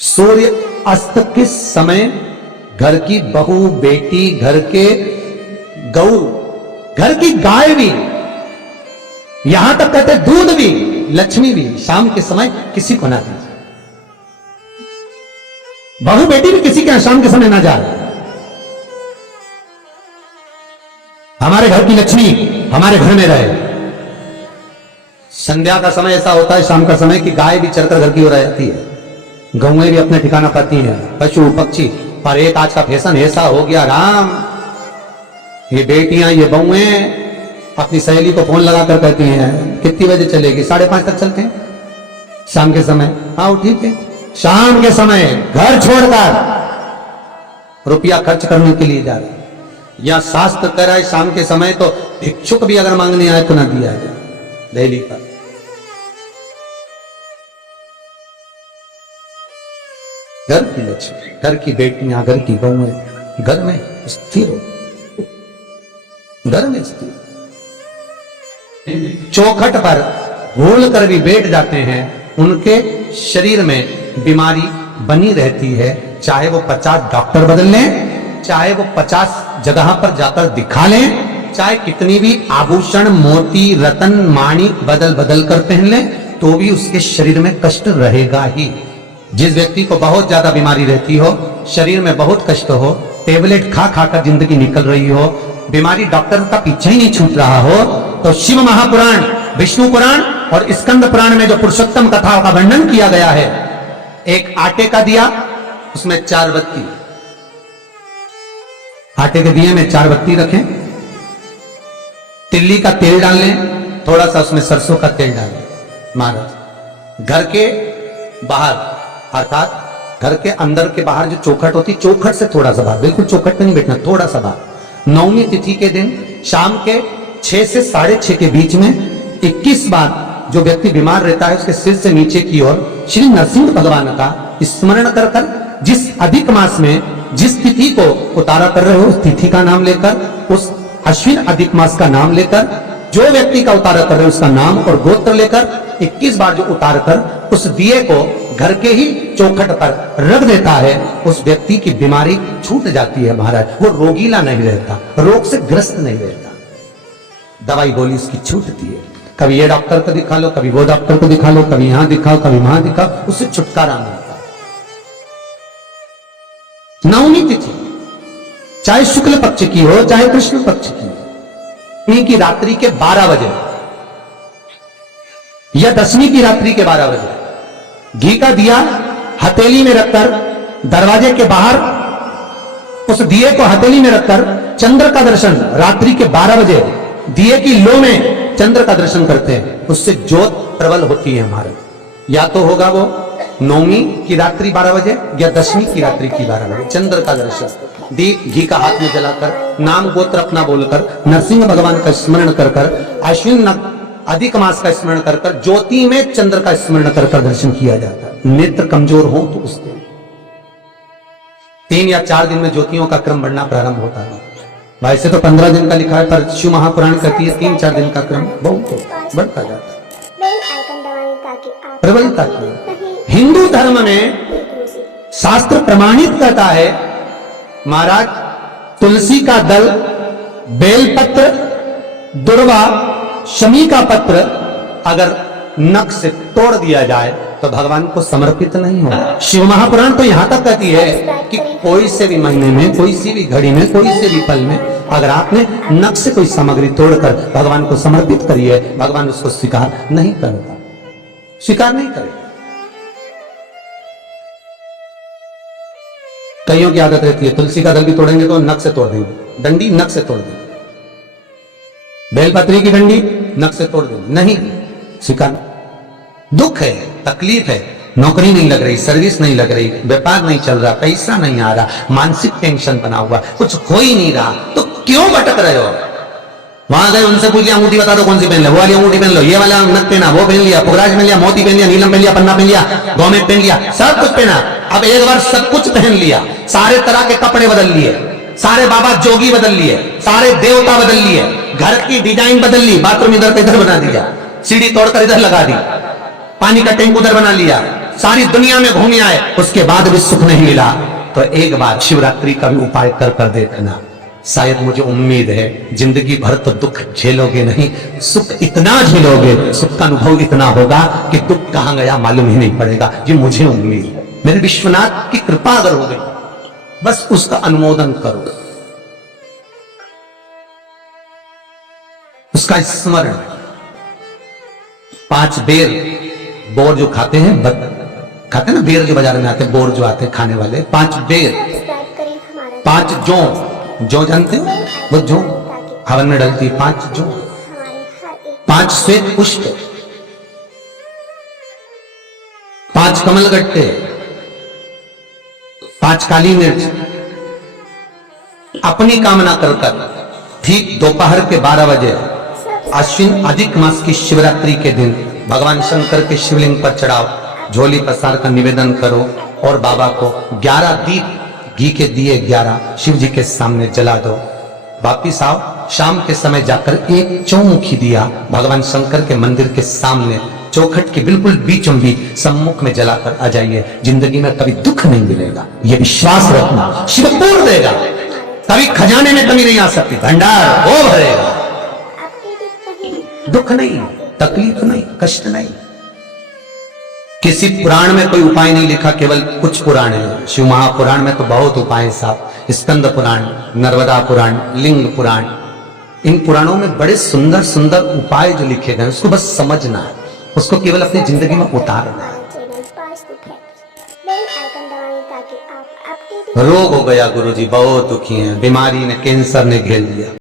सूर्य अस्त के समय घर की बहू, बेटी, घर के गऊ, घर की गाय भी, यहां तक कहते दूध भी, लक्ष्मी भी शाम के समय किसी को ना दीजिए। बहू बेटी भी किसी के शाम के समय ना जाए। हमारे घर की लक्ष्मी हमारे घर में रहे। संध्या का समय ऐसा होता है, शाम का समय, कि गाय भी चरकर घर की ओर आती है, गौएं भी अपने ठिकाना पाती हैं, पशु पक्षी। पर एक आज का फैशन ऐसा हो गया राम, ये बेटियां, ये बहुएं अपनी सहेली को फोन लगाकर कहती हैं कितनी बजे चलेगी? 5:30 तक चलते हैं शाम के समय। हाँ ठीक है, शाम के समय घर छोड़कर रुपया खर्च करने के लिए जा रहे। या शास्त्र कह रहा है शाम के समय तो भिक्षुक भी अगर मांगने आए तो ना दिया जाए। दिल्ली पर घर की लक्ष्मी, घर की बेटियां, घर की बहुएं घर में स्थिर हो, घर में स्थिर। चौखट पर भूल कर भी बैठ जाते हैं, उनके शरीर में बीमारी बनी रहती है। चाहे वो 50 डॉक्टर बदल लें, चाहे वो 50 जगह पर जाकर दिखा लें, चाहे कितनी भी आभूषण, मोती, रतन, माणिक बदल बदल कर पहन लें, तो भी उसके शरीर में कष्ट रहेगा ही। जिस व्यक्ति को बहुत ज्यादा बीमारी रहती हो, शरीर में बहुत कष्ट हो, टेबलेट खा खा कर जिंदगी निकल रही हो, बीमारी डॉक्टर का पीछे ही नहीं छूट रहा हो, तो शिव महापुराण, विष्णु पुराण और स्कंद पुराण में जो पुरुषोत्तम कथा का वर्णन किया गया है, एक आटे का दिया, उसमें 4 बत्ती, आटे के दिए में 4 बत्ती रखें, तिल्ली का तेल डाल लें, थोड़ा सा उसमें सरसों का तेल डालें। महाराज घर के बाहर, अर्थात घर के अंदर के बाहर जो चौखट होती, चौखट से थोड़ा सा बाहर, बिल्कुल चौखट पे नहीं बैठना, थोड़ा सा बाहर, 9वीं तिथि के दिन शाम के 6 से 6:30 के बीच में 21 बार जो व्यक्ति बीमार रहता है उसके सिर से नीचे की ओर श्री नरसिंह भगवान का स्मरण कर कर, जिस अधिक मास में जिस तिथि को उतारा कर रहे हो उस तिथि का नाम लेकर, उस अश्विन अधिक मास का नाम लेकर, जो व्यक्ति का उतारा कर रहे हो उसका नाम और गोत्र लेकर 21 बार जो उतार कर उस दिए को घर के ही चौखट पर रख देता है, उस व्यक्ति की बीमारी छूट जाती है महाराज। वो रोगीला नहीं रहता, रोग से ग्रस्त नहीं रहता, दवाई गोली उसकी छूटती है। कभी ये डॉक्टर को दिखा लो, कभी वो डॉक्टर को दिखा लो, कभी यहां दिखाओ, कभी वहां दिखाओ, उससे छुटकारा मिलता। 9वीं तिथि चाहे शुक्ल पक्ष की हो चाहे कृष्ण पक्ष की हो, की रात्रि के 12 बजे या 10वीं की रात्रि के 12 बजे घी का दिया हथेली में रखकर दरवाजे के बाहर उस दिए को हथेली में रखकर चंद्र का दर्शन रात्रि के 12 बजे दिए की लो में चंद्र का दर्शन करते हैं, उससे ज्योत प्रबल होती है हमारे। या तो होगा वो 9वीं की रात्रि 12 बजे या 10वीं की रात्रि की 12 बजे चंद्र का दर्शन, दीप घी का हाथ में जलाकर, नाम गोत्र अपना बोलकर, नरसिंह भगवान का स्मरण कर कर, अश्विन अधिक मास का स्मरण कर कर, ज्योति में चंद्र का स्मरण कर कर दर्शन किया जाता है। नेत्र कमजोर हो तो उस दिन 3 या 4 दिन में ज्योतियों का क्रम बढ़ना प्रारंभ होता है। वैसे तो 15 दिन का लिखा है, पर शिव महापुराण कहती है 3-4 दिन का क्रम बहुत बढ़ता जाता है। प्रबलता की हिंदू धर्म में शास्त्र प्रमाणित करता है महाराज, तुलसी का दल, बेलपत्र, दुर्वा, शमी का पत्र अगर नख से तोड़ दिया जाए तो भगवान को समर्पित नहीं हो। शिव महापुराण तो यहां तक कहती है कि कोई से भी महीने में, कोई सी भी घड़ी में, कोई से भी पल में अगर आपने नख से कोई सामग्री तोड़कर भगवान को समर्पित करी है, भगवान उसको स्वीकार नहीं करता, स्वीकार नहीं करेगा। कईयों की आदत रहती है तुलसी का दल भी तोड़ेंगे तो नख से तोड़ देंगे, डंडी नख से तोड़ देंगे, बेलपत्री की डंडी नख से तोड़ देंगे, नहीं स्वीकार। दुख है, तकलीफ है, नौकरी नहीं लग रही, सर्विस नहीं लग रही, व्यापार नहीं चल रहा, पैसा नहीं आ रहा, मानसिक टेंशन बना हुआ, कुछ हो ही नहीं रहा, तो क्यों भटक रहे हो? वहां गए, उनसे पूछ लिया अंगूठी बता दो कौन सी पहन लो, वो वाली अंगूठी पहन लो, ये वाला नथ पहना, वो पहन लिया, पुखराज पहन लिया, मोती पहन लिया, नीलम पहन लिया, पन्ना पहन लिया, गौमेट पहन लिया, सब कुछ पहना। अब एक बार सब कुछ पहन लिया, सारे तरह के कपड़े बदल लिए, सारे बाबा जोगी बदल लिए, सारे देवता बदल लिए, घर की डिजाइन बदल ली, बाथरूम इधर पे इधर बना दिया, सीढ़ी तोड़कर इधर लगा दी, पानी का टैंक उधर बना लिया, सारी दुनिया में घूम आए, उसके बाद भी सुख नहीं मिला, तो एक बार शिवरात्रि का भी उपाय कर देखना। शायद मुझे उम्मीद है जिंदगी भर तो दुख झेलोगे नहीं, सुख इतना झेलोगे, सुख का अनुभव इतना होगा कि दुख कहां गया मालूम ही नहीं पड़ेगा। ये मुझे उम्मीद है, मेरे विश्वनाथ की कृपा अगर हो गई, बस उसका अनुमोदन करो, उसका स्मरण। 5 बेर बोर जो खाते हैं, खाते हैं ना बेर जो बाजार में आते हैं, बोर जो आते हैं खाने वाले, 5 बेर, 5 जौ जानते हो, वो जौ हवन में डलती है, 5 जौ, 5 श्वेत पुष्प, 5 कमलगट्टे, 5 काली मिर्च, अपनी कामना कर ठीक दोपहर के 12 बजे अश्विन अधिक मास की शिवरात्रि के दिन भगवान शंकर के शिवलिंग पर चढ़ाओ, झोली प्रसाद का निवेदन करो और बाबा को 11 दीप घी के दिए 11 शिव जी के सामने जला दो। वापिस आओ, शाम के समय जाकर एक चौमुखी दिया भगवान शंकर के मंदिर के सामने चौखट के बिल्कुल बीचों बीच सम्मुख में जलाकर आ जाइए। जिंदगी में कभी दुख नहीं मिलेगा, ये विश्वास रखना, शिव पूर्ण देगा, कभी खजाने में कमी नहीं आ सकती, भंडार वो भरेगा। दुख नहीं, तकलीफ नहीं, कष्ट नहीं। किसी पुराण में कोई उपाय नहीं लिखा, केवल कुछ पुराण है। शिव महापुराण में तो बहुत उपाय है साहब, स्कंद पुराण, नर्मदा पुराण, लिंग पुराण, इन पुराणों में बड़े सुंदर सुंदर उपाय जो लिखे गए, उसको बस समझना है, उसको केवल अपनी जिंदगी में उतारना है। रोग हो गया गुरुजी, बहुत दुखी हैं, बीमारी ने, कैंसर ने घेर लिया।